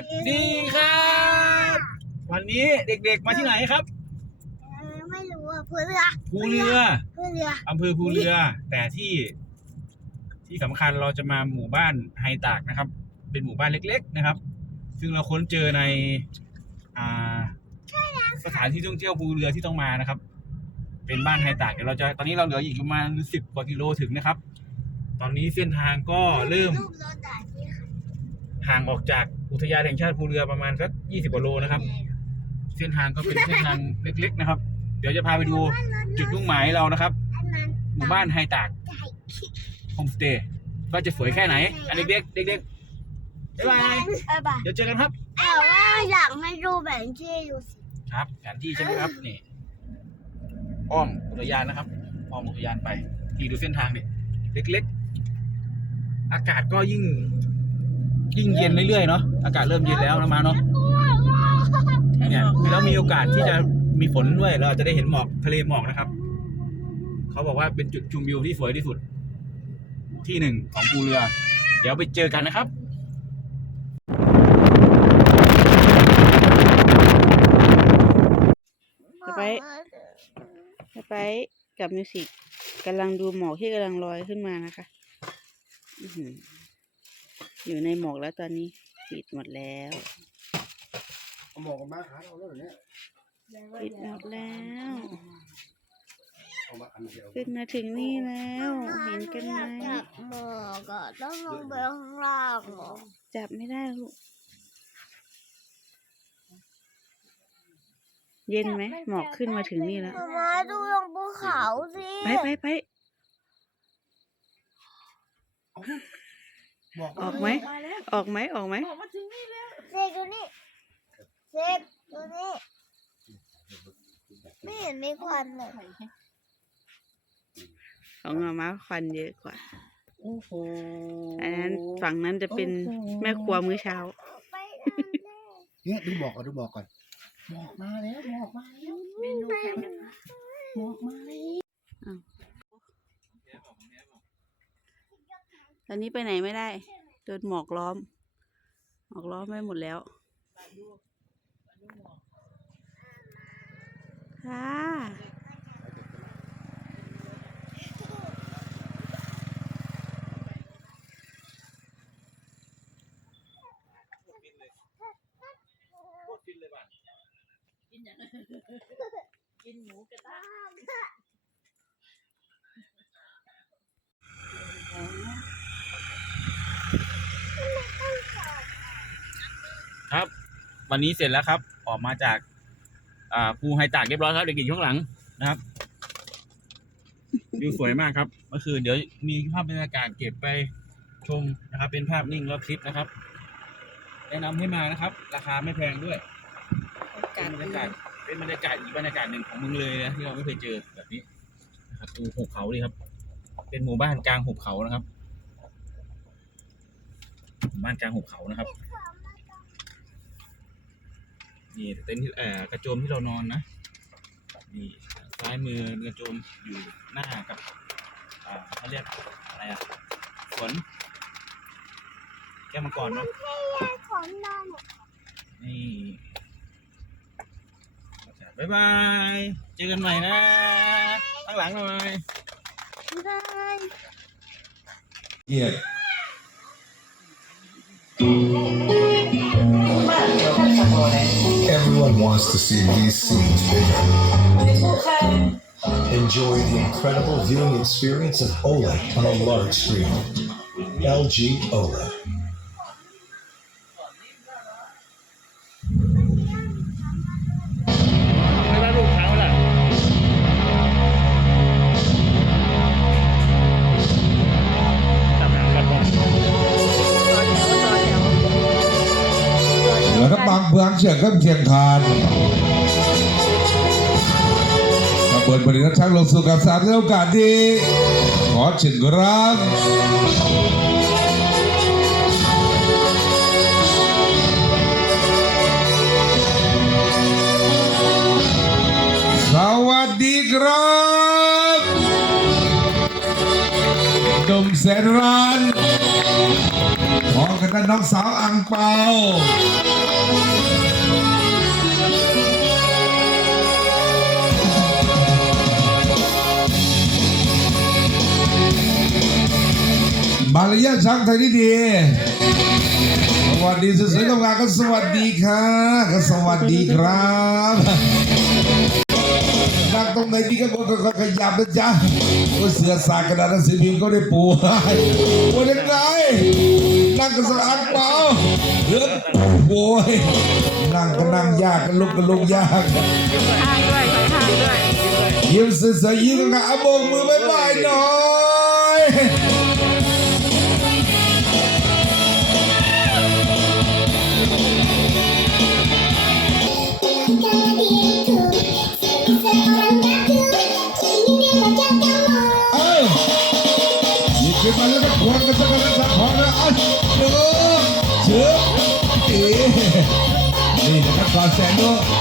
วัสดีครับ วันนี้เด็กๆมาที่ไหนครับเออไม่รู้อะเพื่อเรือภูเรือเพื่อเรือ อำเภอภูเรือ แต่ที่ที่สำคัญเราจะมาหมู่บ้านไฮตากนะครับ เป็นหมู่บ้านเล็ก ๆนะครับ ซึ่งเราค้นเจอในอ่าสถานที่ท่องเที่ยวภูเรือที่ต้องมานะครับ เป็นบ้านไฮตากเดี๋ยวเราจะตอนนี้เราเหลืออีกประมาณสิบกว่ากิโลถึงนะครับ ตอนนี้เส้นทางก็เริ่มรูปรถอะที่ค่ะห่างออกจาก อุทยานแห่งชาติภูเรือประมาณสักยี่สิบกว่าโลนะครับ เส้นทางก็เป็นเส้นทางเล็ก ๆ นะครับ เดี๋ยวจะพาไปดูจุดมุ่งหมายเรานะครับอันนั้นหมู่บ้านไฮตากไก่โฮมสเตย์ก็จะสวยแค่ไหน อันเด็กๆเด็กๆบ๊ายบายเออบ่ะเดี๋ยวเจอกันครับแต่ว่าอยากให้ดูแผนที่ดูสิครับแผนที่ใช่ไหมครับนี่อ้อมอุทยานนะครับอ้อมอุทยานไปที่ดูเส้นทางนี่เล็ก ๆ อากาศก็ยิ่ง ยิ่งเย็นเรื่อยๆเนาะอากาศเริ่มเย็นแล้วนะมาเนาะเนี่ยแล้วมีโอกาสที่จะมีฝนด้วยเราจะได้เห็นหมอกทะเลหมอกนะครับ เขาบอกว่าเป็นจุดชมวิวที่สวยที่สุด ที่หนึ่งของภูเรือ เดี๋ยวไปเจอกันนะครับไปไปกับมิวสิกกำลังดูหมอกที่กำลังลอยขึ้นมานะคะ อื อหืออยู่ในหมอกแล้วตอนนี้ปิดหมดแล้วเอาหมอกมาหาเราแล้วเนี่ยปิดหมดแล้วเอามาอันเดียวขึ้นมาถึงนี่แล้ว เห็นกันไหมจับหมอกอะต้องลงไปข้างล่างเหรอจับไม่ได้ลูกเย็นไหมหมอกขึ้นมาถึงนี่แล้ว มามาดูลงภูเขาสิ ไปไปไป บอกออกไหม ออกไหมออกไหมเซกดูนี่เซกดูนี่ไม่เห็นมีควันเลยของมาม่าควันเยอะกว่าโอ้โหอันนั้นฝั่งนั้นจะเป็นแม่ครัวมื้อเช้า ไปทางแน่เนี่ยดูหมอกก่อนดูหมอกก่อนหมอกมาแล้วหมอกมาแล้วเมนูแข่งหมอกมาแล้ว อนนี้ไปไหนไม่ได้โดนหมอกล้อม หมอกล้อมไม่หมดแล้ว ค่ะครับ วันนี้เสร็จแล้วครับ ออกมาจากอ่าภูไฮตากเรียบร้อยครับเด็กๆอยู่ข้างหลังนะครับวิวสวยมากครับเมื่อคืนเดี๋ยวมีภาพบรรยากาศเก็บไปชมนะครับ เป็นภาพนิ่งแล้วคลิปนะครับ แนะนำให้มานะครับ ราคาไม่แพงด้วยเป็นบรรยากาศเป็นบรรยากาศอีกบรรยากาศหนึ่งของเมืองเลยนะที่เราไม่เคยเจอแบบนี้นะครับดูหุบเขาดิครับ เป็นหมู่บ้านกลางหุบเขานะครับหมู่บ้านกลางหุบเขานะครับ นี่เต็นท์ที่เอ่อกระโจมที่เรานอนนะนี่ซ้ายมือกระโจมอยู่หน้ากับอ่าเขาเรียกอะไรอะสวนแก้วมังกรเนาะของนอนนี่บ๊ายบายเจอกันใหม่นะข้างหลังหน่อยได้ Yeah. Everyone wants to see these scenes bigger. Enjoy the incredible viewing experience of OLED on a large screen. LG OLED. เบืองเฉียงก็เทียงทานขบวนบริษัทช่างลงสู่กับสามในโอกาสดีขอเชิญครับสวัสดีครับหนุ่มแสนรันพร้อมกับน้องสาวอังเปาารยาทช่างไทยที่ดี สวัสดีสวยๆงามๆก็สวัสดีค่ะก็สวัสดีครับนั่งตรงไหนดีก็ก็ขยับนะจ๊ะโอ้ยเสือสากกระดาษหนังสือพิมพ์ก็ได้ปูให้วันยังไงนั่งกันสะอาดเปล่าเฮ้ยโว้ยนั่งก็นั่งยากกันลุกก็ลุกยากข้างด้วยข้างด้วยยิ้มสวยๆยิ้มกับอาโบกมือบายบายหน่อย นะ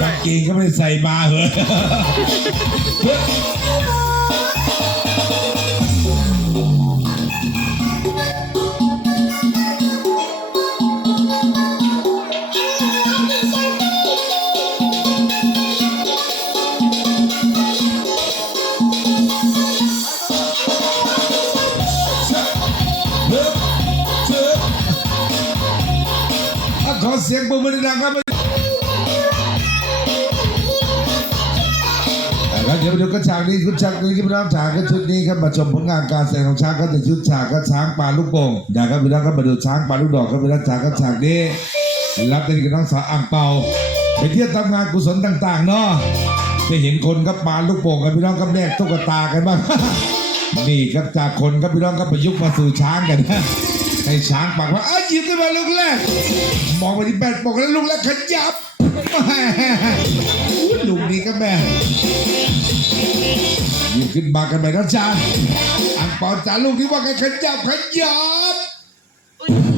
อกางเกงก็ไม่ได้ใส่มาเหรอเสียงปรบมือดังๆครับแล้วเดี๋ยวมาดูกันฉากนี้คุณฉากนี้ที่พี่น้องฉากกันชุดนี้ครับมาชมผลงานการแสดงของช้างกันในชุดฉากก็ช้างปลาลูกโป่งอยากครับพี่น้องครับมาดูช้างปลาลูกดอกครับพี่น้องฉากกันฉากนี้รับเป็นกับน้องสาวอ่างเปาไปเที่ยวทำงานกุศลต่างๆเนาะจะเห็นคนครับปลาลูกโป่งกันพี่น้องครับแลกตุ๊กตากันบ้างนี่ครับจากคนครับพี่น้องครับประยุกต์มาสู่ช้างกันนะ ให้ช้างปากว่าอ้าวหยิบขึ้นมาลูกแรก มองไปที่แปดปกแล้วลูกแรกขยับแม่อุ๊ยลูกนี้ก็แม่หยิบขึ้นมากันไปนะจ๊ะอังเปาจ๋าลูกนี้ว่าไงขยับขยับ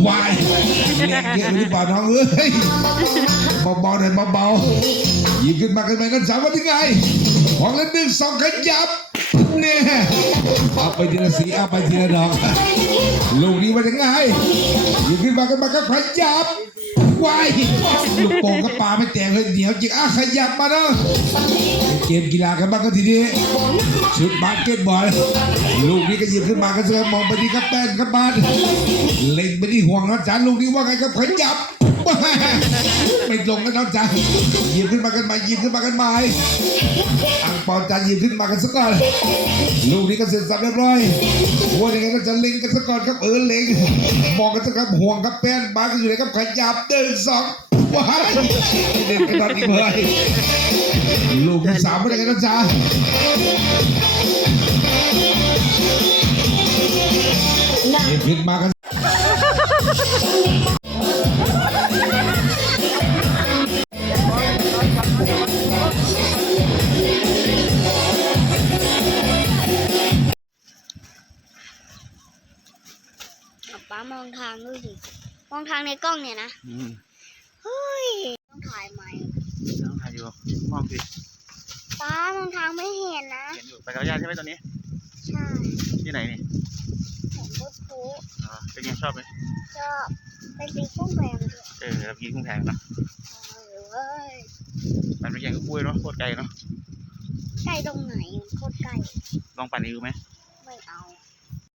วายแรงเยอะหรือเปล่าน้องเอ้ยเบาๆหน่อยเบาๆหยิบขึ้นมากันไปนะจ๊ะว่ายังไงของละหนึ่งสองขยับเนี่ยเอา ไปทีละสีเอาไปทีละดอก ลูกนี้ว่ายังไงยิงขึ้นมากันมาก็ขยับวายลูกโป่งก็ปาไม่แตกเลยเดี๋ยวจริงอะขยับมาเนาะเกมกีฬากันบ้างก็ทีนี้ชุดบาสเกตบอลลูกนี้ก็ยิงขึ้นมาก็เสือมองไปที่กระแป้นกระบาดเล็งไปที่ห่วงนะจ๊ะลูกนี้ว่าไงก็ขยับ ไม่ลงกันนะจ๊ะยิงขึ้นมากันใหม่ยิงขึ้นมากันใหม่อังเปาจานยิงขึ้นมากันสักก่อนลูกนี้ก็เสร็จสับเรียบร้อยว่ายังไงก็จะเล็งกันสักก่อนครับเออเล็งมองกันสักครับห่วงครับแป้นบาสก็อยู่ไหนครับขยับเดินสองว้ายเด็กกันตอนนี้เลยลูกที่สามเป็นยังไงนะจ๊ะเห็นผิดมากันามองทางดูสิ มองทางในกล้องเนี่ยนะอืมเฮ้ยต้องถ่ายใหม่ต้องถ่ายอยู่มองสิป้ามองทางไม่เห็นนะเห็นอยู่ไปกับญาติใช่ไหมตอนนี้ใช่ที่ไหนนี่เห็นปุ๊บปุ๊บอ๋อเป็นไงชอบไหมชอบเป็นสีกุ้งแพงด้วยเออเรากินกุ้งแพงนะเออเว้ยมันไม่แข่งกับกุ้ยเนาะโคตรไกลเนาะใกล้ตรงไหนโคตรใกล้ลองปั่นดูไหมไม่เอาเ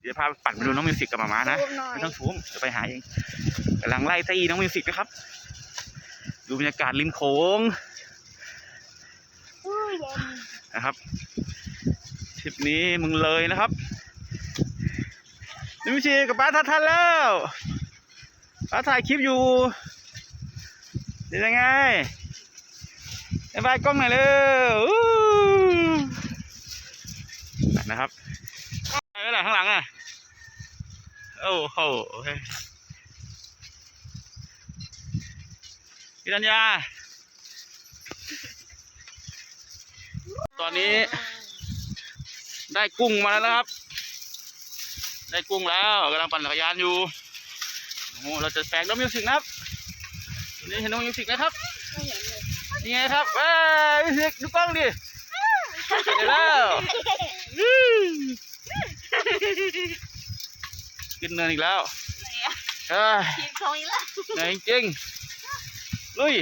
ดี๋ยวพาปั่นไปดูน้องมิวสิกกับหมาม้านะซูมหน่อยไม่ต้องซูมเดี๋ยวไปหาเองกำลังไล่ตีน้องมิวสิกนะครับ ดูบรรยากาศริมโขงอู้เย็นนะครับทริปนี้มึงเลยนะครับน้องมิวสิกกับป้าทัดทันแล้วป้าถ่ายคลิปอยู่เป็นยังไงบ๊ายบายกล้องหน่อยเร็วอู้นะครับไปไหนข้างหลังอะ โอ้โหโอเคพี่ธัญญา ตอนนี้ ได้กุ้งมาแล้วนะครับ ได้กุ้งแล้วกำลังปั่นจักรยานอยู่โอ้เราจะแซงน้องมิวสิกนะครับนี่เห็นน้องมิวสิกนะครับนี่ไงครับเอ้ยมิวสิกดูกล้องดิเห็นแล้วอื้อ ขึ้นเนินอีกแล้วเอ้ยทีมของอีกแล้วเหนื่อยจริงๆลุย